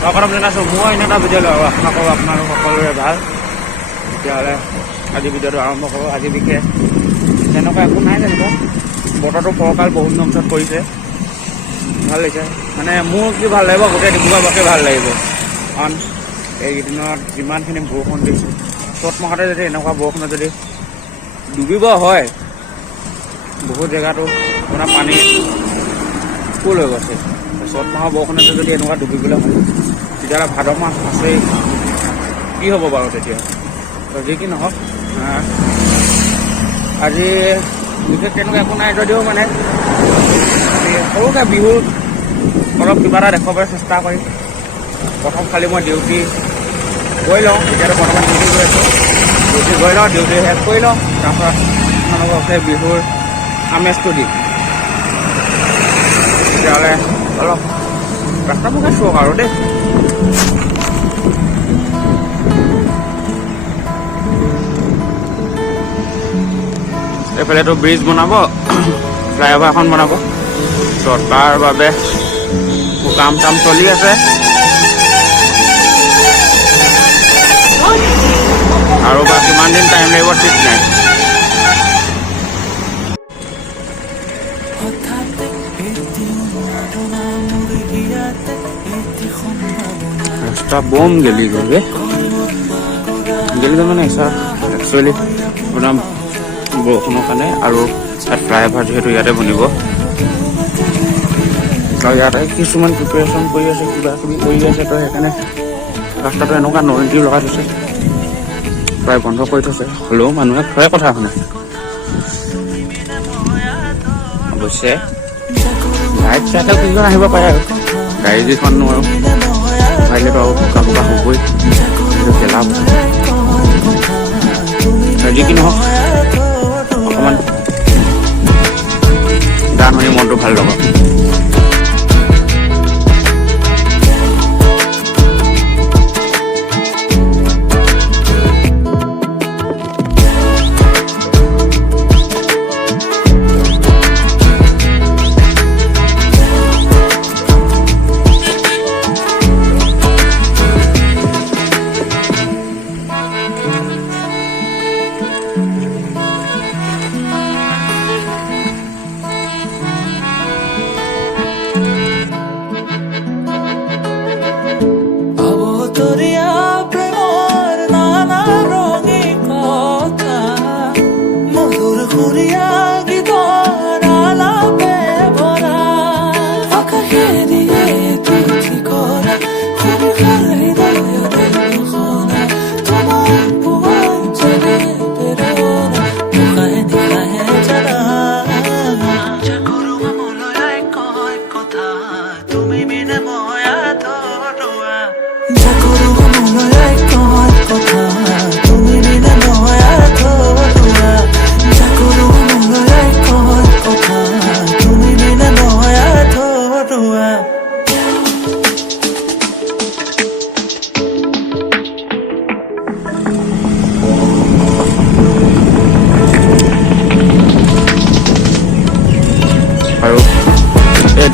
স্বাগতম জনাইছোঁ মই অন্য এটা ভিডিঅ' লৈ আশা কৰোঁ আপোনালোক সকলোৰে ভাল। তেতিয়াহ'লে আজি ভিডিঅ'টো আৰম্ভ কৰোঁ। আজি বিশেষ তেনেকুৱা একো নাই, যেনিবা বতৰটো ফৰকাল বহুত দিনৰ পিছত কৰিছে, ভাল লাগিছে। মানে মোৰ কি ভাল লাগিব, গোটেই ডিব্ৰুগড়বাসী ভাল লাগিব। কাৰণ এইকেইদিনত যিমানখিনি বৰষুণ দিছে, চ'ত মাহতে যদি এনেকুৱা বৰষুণত যদি ডুবিব হয়, বহুত জেগাটো আপোনাৰ পানী ফুল হৈ গৈছে। চ'ত মাহৰ বৰষুণতে যদি এনেকুৱা ডুবিবলৈ হয়, তেতিয়াহ'লে ভাদ মাহ আছেই, কি হ'ব বাৰু তেতিয়া। যি কি নহওক, আজি বিশেষ তেনেকুৱা একো নাই যদিও মানে সৰুকৈ বিহুৰ অলপ কিবা এটা দেখুৱাবলৈ চেষ্টা কৰিম। প্ৰথম খালি মই ডিউটি গৈ লওঁ, এতিয়াতো বৰ্তমান ডিউটি গৈ আছোঁ। ডিউটি গৈ লওঁ, ডিউটি শেষ কৰি লওঁ, তাৰপাছত আপোনালোকক সেই বিহুৰ আমেজটো দিম। তেতিয়াহ'লে অলপ ৰাস্তা মুখে চোক আৰু দেই। এইফালেতো ব্ৰিজ বনাব, ফ্লাইঅভাৰ এখন বনাব, ত' তাৰ বাবে কাম চাম চলি আছে। আৰু বা কিমান দিন টাইম লাগিব ঠিক নাই। ৰাস্তা বম গেলি গ'ল, মানে একচুৱেলি আপোনাৰ বৰষুণৰ কাৰণে, আৰু তাত ফ্লাইঅভাৰ যিহেতু ইয়াতে বনিব, আৰু ইয়াতে কিছুমান প্ৰিপেৰেশ্যন কৰি আছে, কিবা কিবি কৰি আছে, তো সেইকাৰণে ৰাস্তাটো এনেকুৱা নদী লগাই থৈছে, প্ৰায় বন্ধ কৰি থৈছে। হ'লেও মানুহে কয় কথা শুনে। অৱশ্যে বাইক চাইকেল কিছুমান আহিব পাৰে, আৰু গাড়ী যিখন নোৱাৰোঁ পাৰিলেতো আৰু বোকা বোকা হ'বই, সেইটো গেলা যি কি নহওক, অকণমান গান শুনি মনটো ভাল লগা।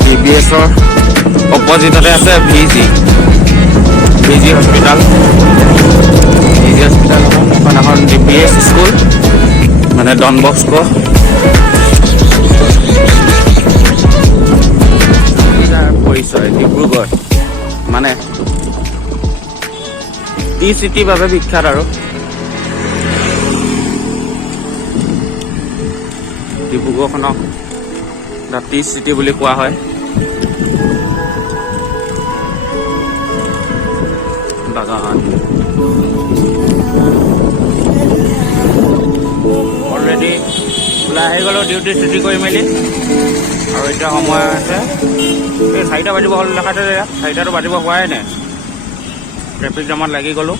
DBSৰ অপজিটতে আছে VG হস্পিটাল। VG হস্পিটাল এখন এখন DBS স্কুল, মানে ডন বস্কো। পৰিচয় ডিব্ৰুগড় মানে টি চিটিৰ বাবে বিখ্যাত, আৰু ডিব্ৰুগড়খনক দ্য টি চিটি বুলি কোৱা হয়। বাগান অলৰেডি ওলাই আহি গ'লো ডিউটি ছুটি কৰি মেলি, আৰু এতিয়া সময় আছে এই 4টা বাজিব হ'ল দেখাতে, 4টাতো বাজিব হোৱাই নাই। ট্ৰেফিক জামত লাগি গ'লোঁ।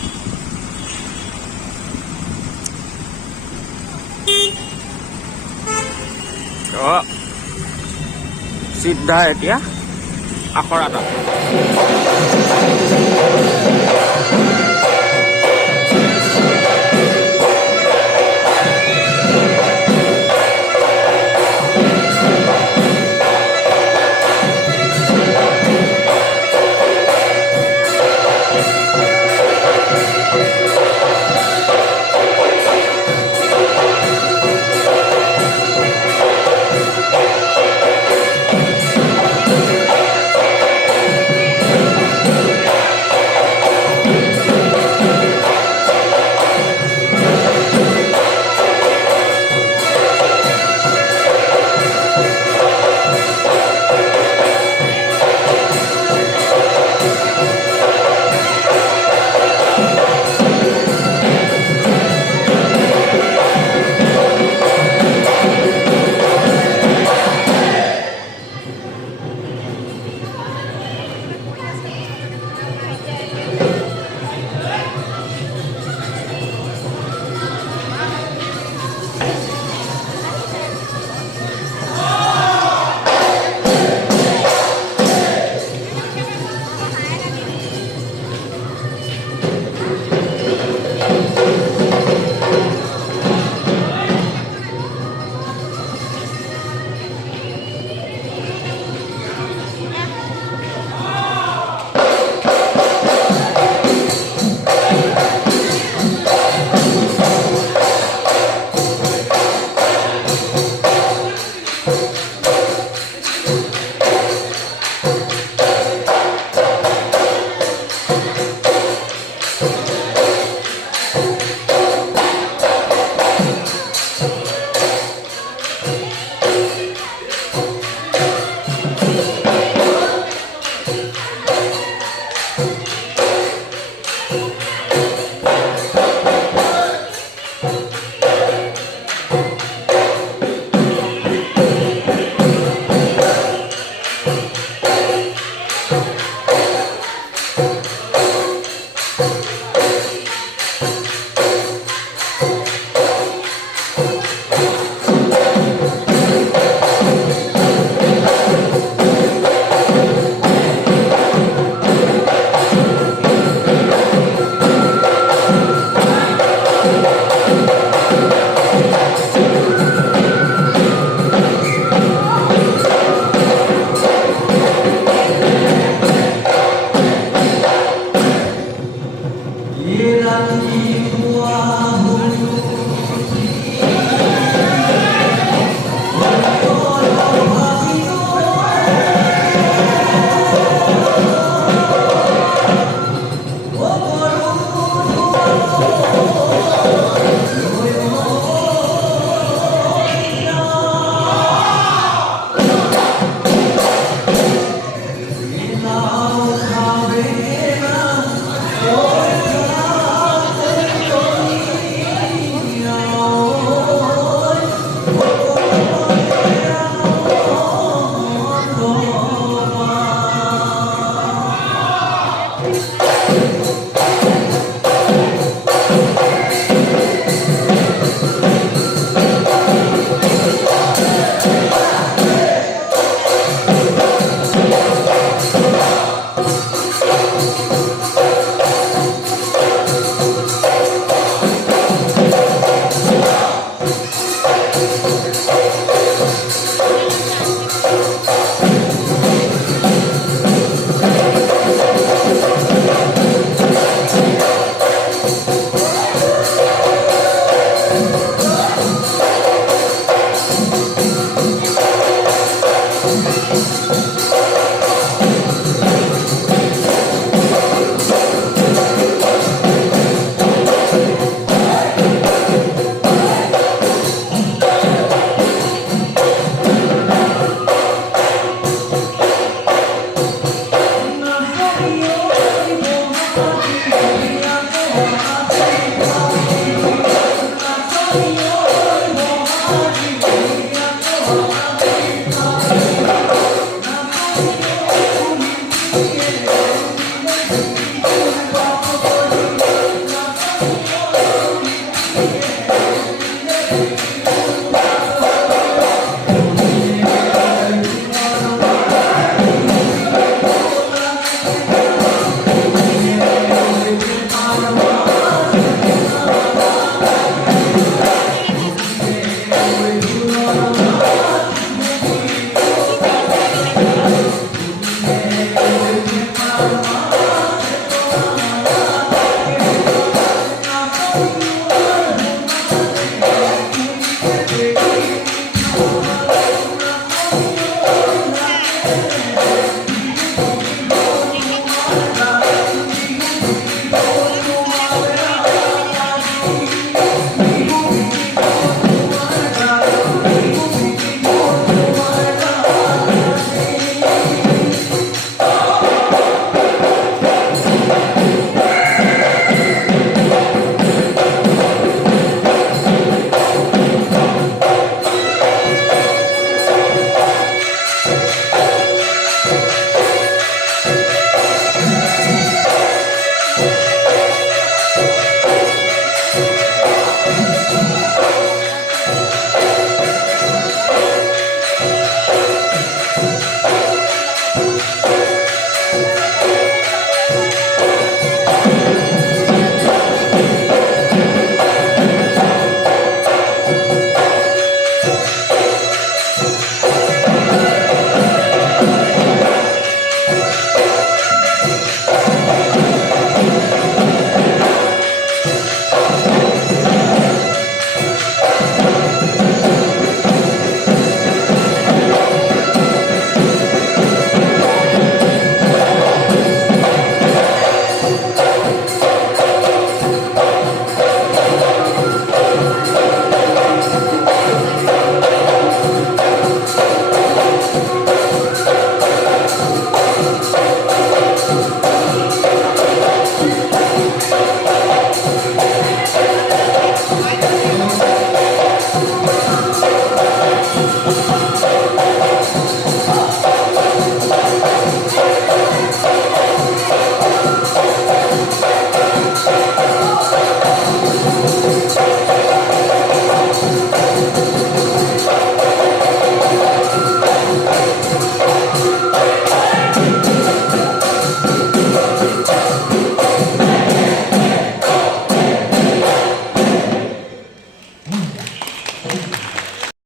চিধা এতিয়া আখৰাটা।